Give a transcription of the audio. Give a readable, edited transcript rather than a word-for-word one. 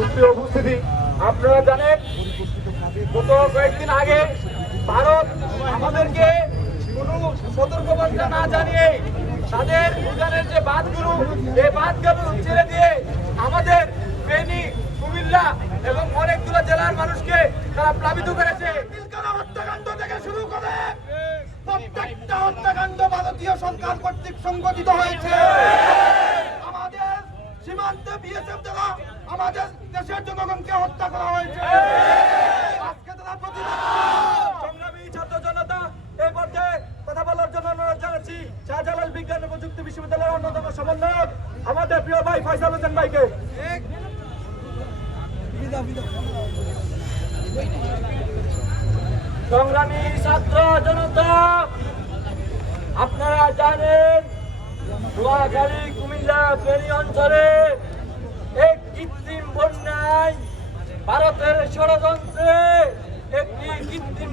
সুপ্রিয় উপস্থিতি, আপনারা জানেন গত কয়েকদিন আগে ভারত আমাদেরকে কোনো সতর্কবার্তা না জানিয়ে তাদের উজানের যে বাঁধগুলো, এই বাঁধগুলো ছেড়ে দিয়ে আমাদের ফেনী, কুমিল্লা এবং অনেকগুলো জেলার মানুষকে তারা প্লাবিত করেছে। হত্যাকাণ্ড থেকে শুরু করে প্রত্যেকটা হত্যাকাণ্ড ভারতীয় সরকার কর্তৃক সংগঠিত হয়েছে। আমাদের সীমান্তে বিএসএফ দ্বারা আমাদের দেশের জনগণকে হত্যা করা হয়েছে। আজকে তারা প্রতিবাদ। সংগ্রামী ছাত্র জনতা, এই পর্যায়ে কথা বলার জন্য অনুরোধ জানাচ্ছি শাহজালাল বিজ্ঞান ও প্রযুক্তি বিশ্ববিদ্যালয়ের অন্যতম সমন্বয়ক আমাদের প্রিয় ভাই ফয়সাল হোসেন ভাইকে। সংগ্রামী ছাত্র জনতা, আপনারা জানেন নোয়াখালী, কুমিল্লা, ফেনী অঞ্চলে এক কৃত্রিম বন্যায় ভারতের ষড়যন্ত্রে একটি কৃত্রিম